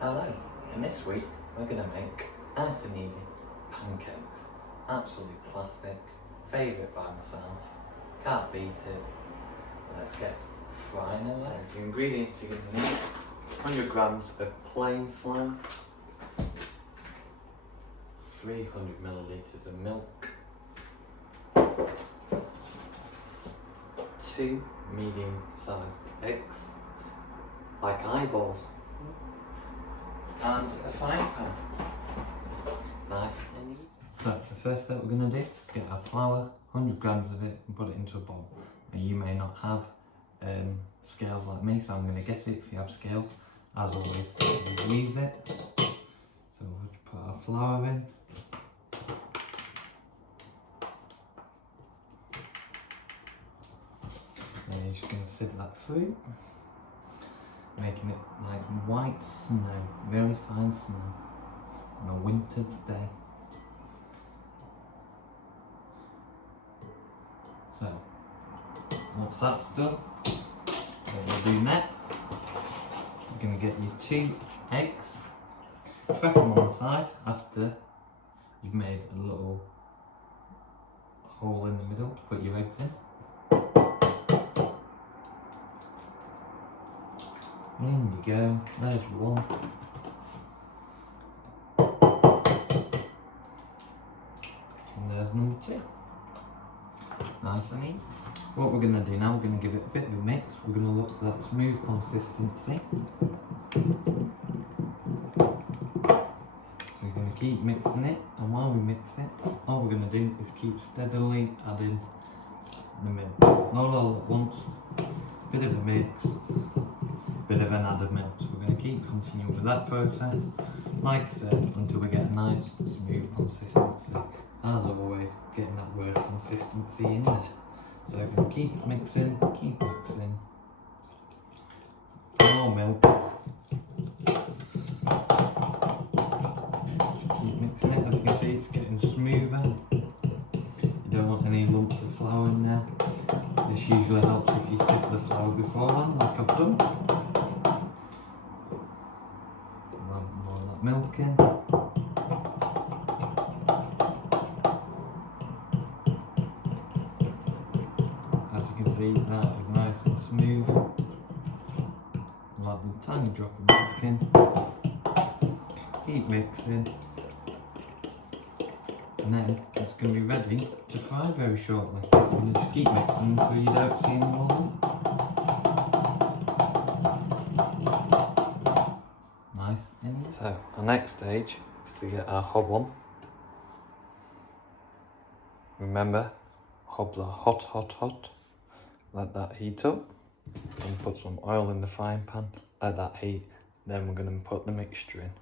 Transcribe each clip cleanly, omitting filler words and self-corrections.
Hello, and this week we're going to make nice and easy pancakes. Absolutely classic, favourite by myself, can't beat it. Let's get frying away. The ingredients you're going to need: 100 grams of plain flour, 300 millilitres of milk, 2 medium-sized eggs, like eyeballs, and a frying pan. Nice and easy. So the first step we're going to do, get our flour, 100 grams of it, and put it into a bowl. And you may not have scales like me, so I'm going to get it if you have scales. As always, we'll use it. So we'll put our flour in. And you're just going to sieve that through, making it like white snow, really fine snow on a winter's day. So, once that's done, what we'll do next, you're going to get your 2 eggs, crack them on the side after you've made a little hole in the middle to put your eggs in. In you go, there's one. And there's number 2. Nice and easy. What we're going to do now, we're going to give it a bit of a mix. We're going to look for that smooth consistency. So we're going to keep mixing it, and while we mix it, all we're going to do is keep steadily adding the milk. Not all at once, bit of a mix. Bit of an added milk, so we're going to keep continuing with that process, like I said, until we get a nice smooth consistency. As always, getting that word consistency in there. So we're going to keep mixing. More milk. Keep mixing it. As you can see, it's getting smoother. You don't want any lumps of flour in there. This usually helps if you sift the flour beforehand, like I've done. Milk in. As you can see, that is nice and smooth. We'll add a tiny drop of milk in. Keep mixing. And then it's going to be ready to fry very shortly. You just keep mixing until you don't see any more lumps. So our next stage is to get our hob on. Remember, hobs are hot. Let that heat up. And put some oil in the frying pan. Let that heat. Then we're going to put the mixture in.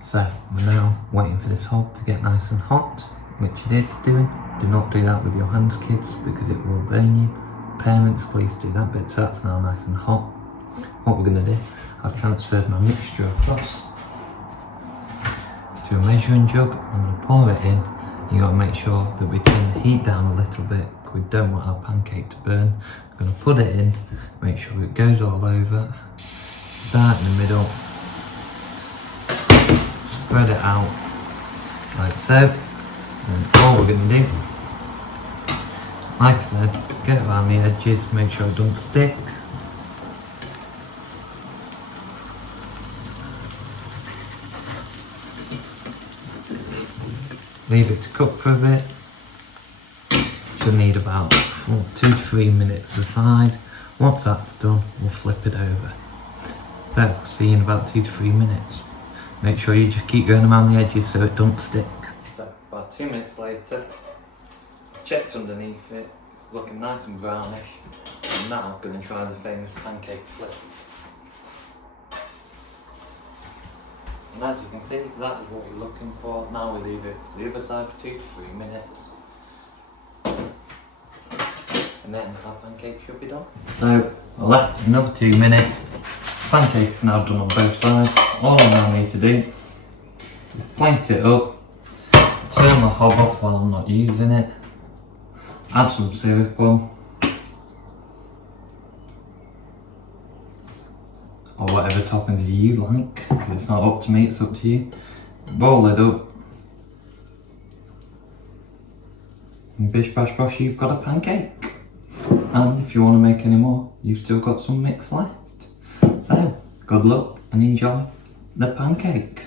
So we're now waiting for this hob to get nice and hot, which it is doing. Do not do that with your hands, kids, because it will burn you. Parents, please do that bit. So that's now nice and hot. What we're going to do, I've transferred my mixture across to a measuring jug. I'm going to pour it in. You've got to make sure that we turn the heat down a little bit. We don't want our pancake to burn. I'm going to put it in, make sure it goes all over. Start in the middle. Spread it out like so. And all we're going to do, like I said, get around the edges, make sure it doesn't stick. Leave it to cook for a bit. Should need about 2 to 3 minutes aside. Once that's done, we'll flip it over. So, see you in about 2 to 3 minutes. Make sure you just keep going around the edges so it don't stick. So about 2 minutes later, checked underneath it, it's looking nice and brownish. And now I'm going to try the famous pancake flip. And as you can see, that is what you're looking for. Now we leave it to the other side for 2 to 3 minutes. And then our pancake should be done. So I left another 2 minutes. Pancake's now done on both sides. All I now need to do is plate it up, turn the hob off while I'm not using it, add some syrup on, or whatever toppings you like, because it's not up to me, it's up to you. Roll it up, and bish bash bosh, you've got a pancake. And if you want to make any more, you've still got some mix left. So, good luck and enjoy the pancake.